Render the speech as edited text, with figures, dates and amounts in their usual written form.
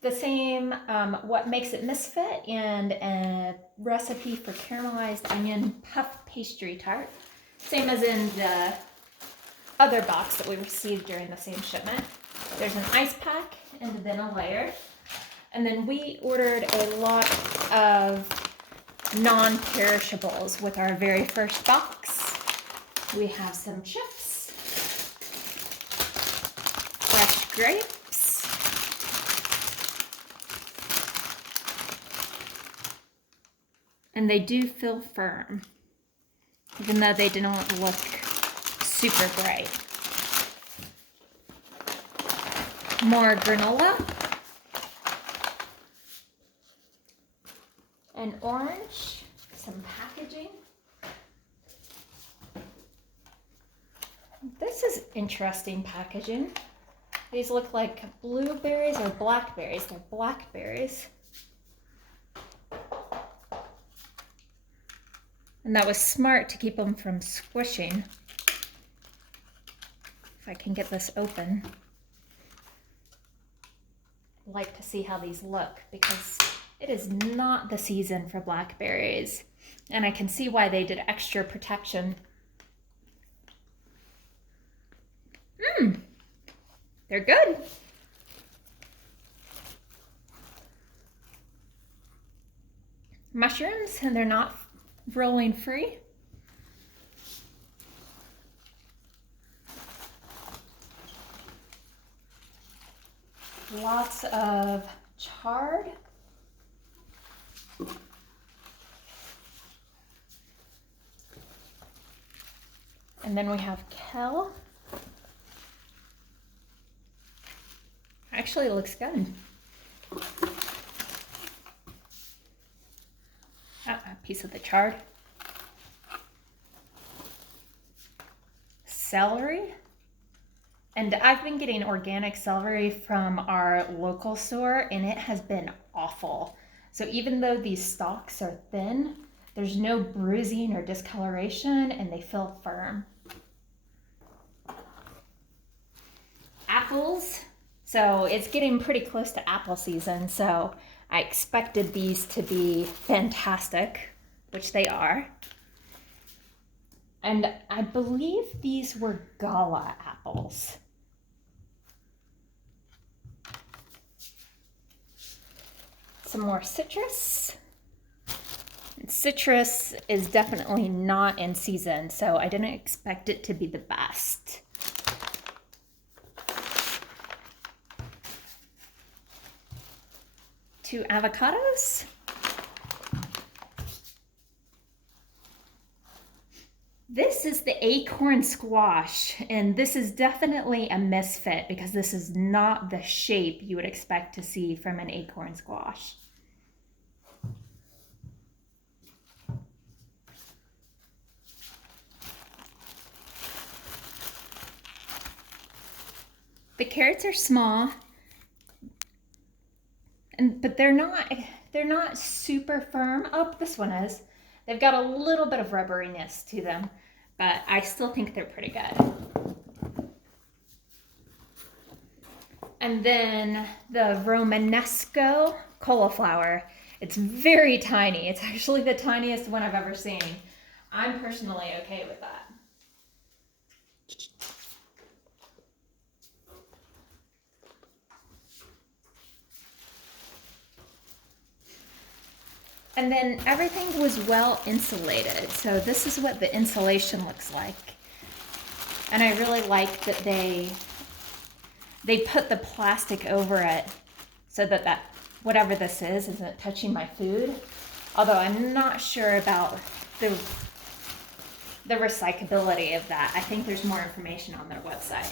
the same What Makes It Misfit and a recipe for caramelized onion puff pastry tart. Same as in the other box that we received during the same shipment. There's an ice pack and then a layer. And then we ordered a lot of non-perishables with our very first box. We have some chips, fresh grapes, and they do feel firm, even though they don't look super bright. More granola, an orange, some packaging. This is interesting packaging. These look like blueberries or blackberries. They're blackberries. And that was smart to keep them from squishing. If I can get this open. I'd like to see how these look because it is not the season for blackberries. And I can see why they did extra protection. They're good. Mushrooms, and they're not rolling free. Lots of chard. And then we have kale. Actually, it looks good. A piece of the chard. Celery. And I've been getting organic celery from our local store, and it has been awful. So even though these stalks are thin, there's no bruising or discoloration, and they feel firm. Apples. So it's getting pretty close to apple season, so I expected these to be fantastic, which they are. And I believe these were Gala apples. Some more citrus. Citrus is definitely not in season, so I didn't expect it to be the best. Two avocados. This is the acorn squash, and this is definitely a misfit because this is not the shape you would expect to see from an acorn squash. The carrots are small, but they're not super firm. Oh, this one is. They've got a little bit of rubberiness to them, but I still think they're pretty good. And then the Romanesco cauliflower. It's very tiny. It's actually the tiniest one I've ever seen. I'm personally okay with that. And then everything was well insulated. So this is what the insulation looks like. And I really like that they put the plastic over it so that whatever this is isn't touching my food. Although I'm not sure about the recyclability of that. I think there's more information on their website.